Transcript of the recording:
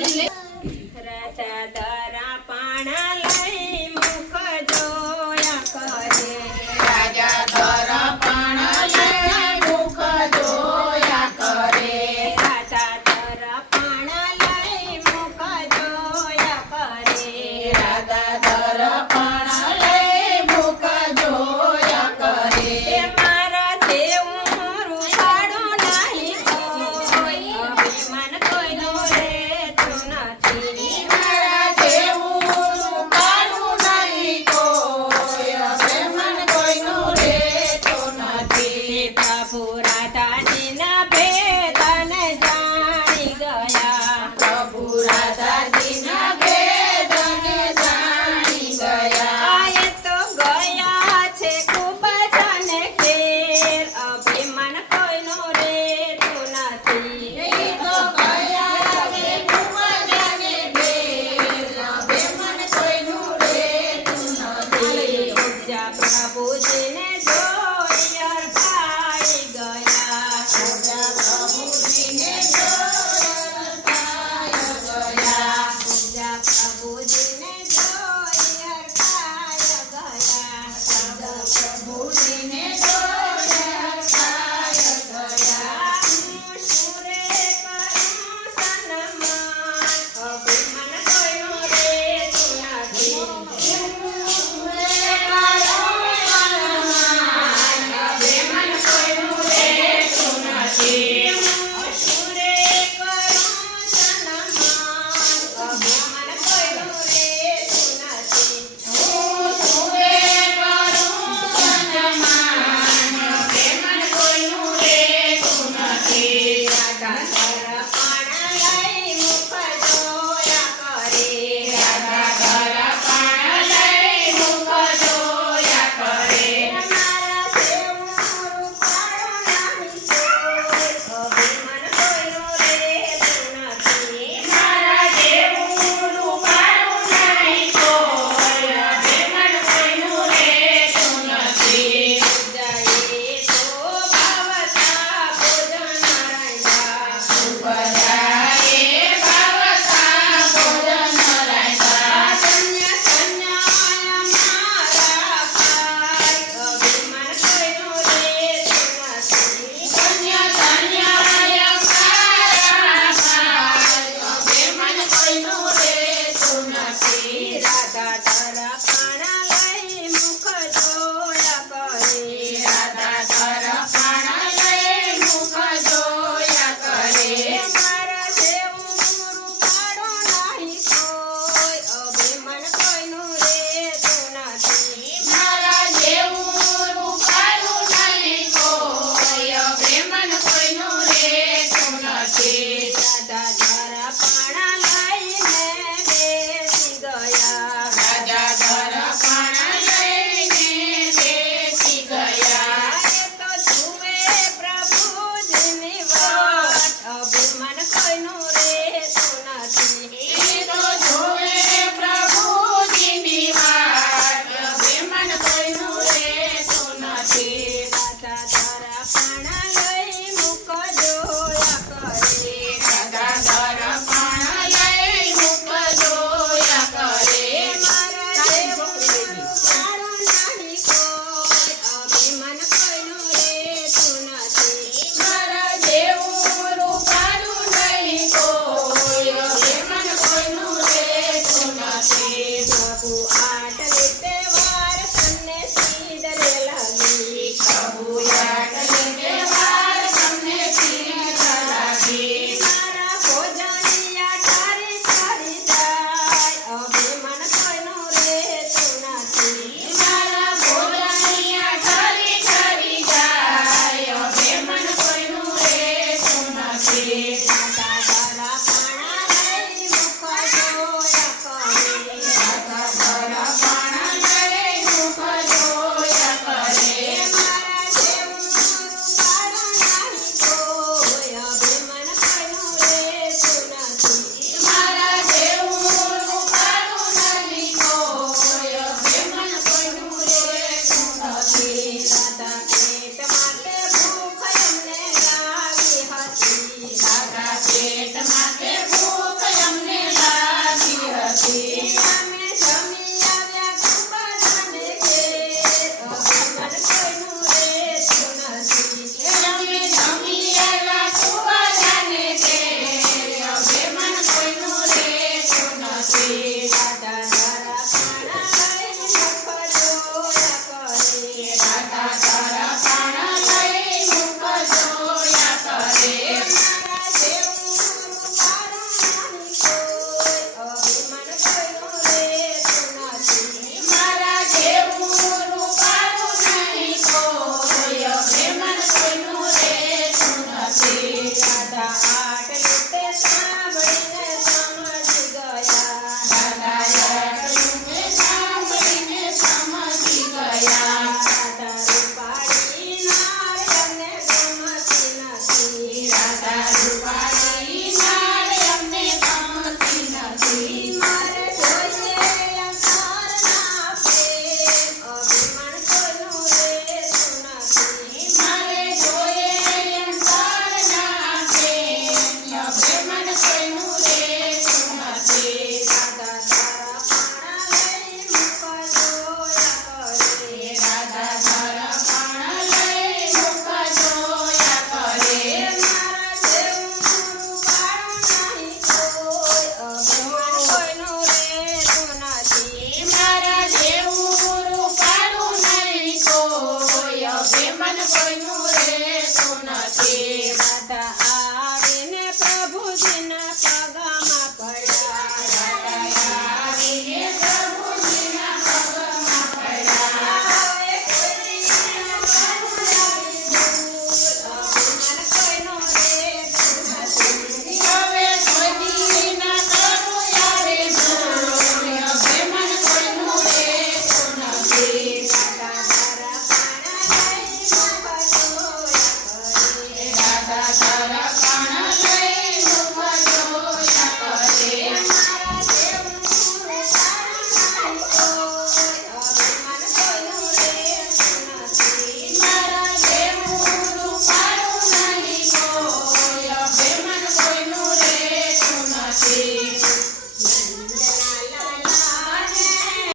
રાજા દરા પાણા લઈ મુખ જોયા કરે રાજા દરપણ લઈ મુખ જોયા કરે રાજા દરા પાણા લઈ મુખ જોયા કરે રાજા દરપણ લઈ મુખ જોયા કરે એ મારા જેવું રૂપાળું નહીં કોઈ અભિમાન કોઈનું રહેતું નથી મારા જેવું કાળું નહીં કોઈ અભિમાન કોઈનું રહેતું નથી પ્રભુ રાધાજીના ભેદને જાણી ગયા પ્રભુ રાધાજીના ભેદને જાણી ગયા આયે તો ગયા છે ખૂબ જને ઘેર અભિમાન કોઈનું રહેતું નથી એ તો ગયા છે ખૂબ જને ઘેર અભિમાન કોઈનું રહેતું નથી ઉપજા પ્રભુજીને જોઈ હરખાઈ ગયા રાજા પ્રભુજીને જોયા ગયા ઉપજા પ્રભુજીને જોઈ હરખાઈ ગયા પ્રભુજીને જોયા ગયા સુરે કરું સન્માન અભિમાન કોઈનું રહેતું નથી અભિમાન કોઈનું રહેતું નથી સુરે કરું સન્માન અભિમાન કોઈનું રહેતું નથી હું સુરે કરું સન્માન અભિમાન કોઈનું રહેતું નથી રાધા દરપણ લઈ મુખ જોયા કરે રાધા દરપણ લઈ મુખ જોયા કરે મારા જેવું રૂપાળું નહીં કોઈ અભિમાન કોઈનું રહેતું નથી મારા જેવું રૂપાળું નહીં કોઈ અભિમાન કોઈનું રહેતું નથી જઈએ તો ભાવતા ભોજન રાંધા બધાએ ભાવતા ભોજન રાંધ્યા કન્યા કન્યા મારા ભાઈ અભિમાન કોઈનું રહેતું નથી કન્યા કન્યા મારા ભાઈ અભિમાન કોઈનું રહેતું નથી રાધા દરપણ લઈ મુખ જોયા કરે રાધા દરપણ લઈ મુખ જોયા કરે મારા જેવું રૂપાળું નહીં કોઈ અભિમાન કોઈનું રહેતું નથી મારા જેવું રૂપાળું નહીં કોઈ અભિમાન કોઈનું રહેતું નથી રાધા દરપણ લઈને બેસી ગયા રાજા દરપણ લઈને બેસી ગયા એ તો જુએ પ્રભુજીની વાટ અભિમાન કોઈનું રહેતું નથી એ તો જોવે પ્રભુજીની વાટ અભિમાન કોઈનું રહેતું નથી રાધા દરપણ લઈ મુખ જોયા કરે રાધા દરપણ લઈ મુખ જોયા કરે મારા જેવું રૂપાળું નહીં કોઈ અભિમાન કોઈનું રહેતું નથી મારા જેવું રૂપાળું નહીં કોઈ અભિમાન કોઈનું રહેતું નથી પ્રભુ આટલી તહેવાર તમને સીધરે લાગી પ્રભુ આટલી તહેવાર તમને સીધ લાગી મારા ભોજનિયા ઠારી ઠારી જાય અભિમાન કોઈનું રહેતું નથી મારા ભોજનિયા ઠરી ઠરી જાય અભિમાન કોઈનું રહેતું નથી રાધા દરપણ લઈ મુખ જોયા કરે રાધા દરપણ લઈ મુખ જોયા કરે મારા જેવું રૂપાળું નહીં કોઈ અભિમાન કોઈનું રહેતું નથી મારા જેવું રૂપાળું નહીં કોઈ અભિમાન કોઈનું રહેતું નથી રાધા પેટ માટે ભૂખ એમને લાગી હતી રાધા પેટ માટે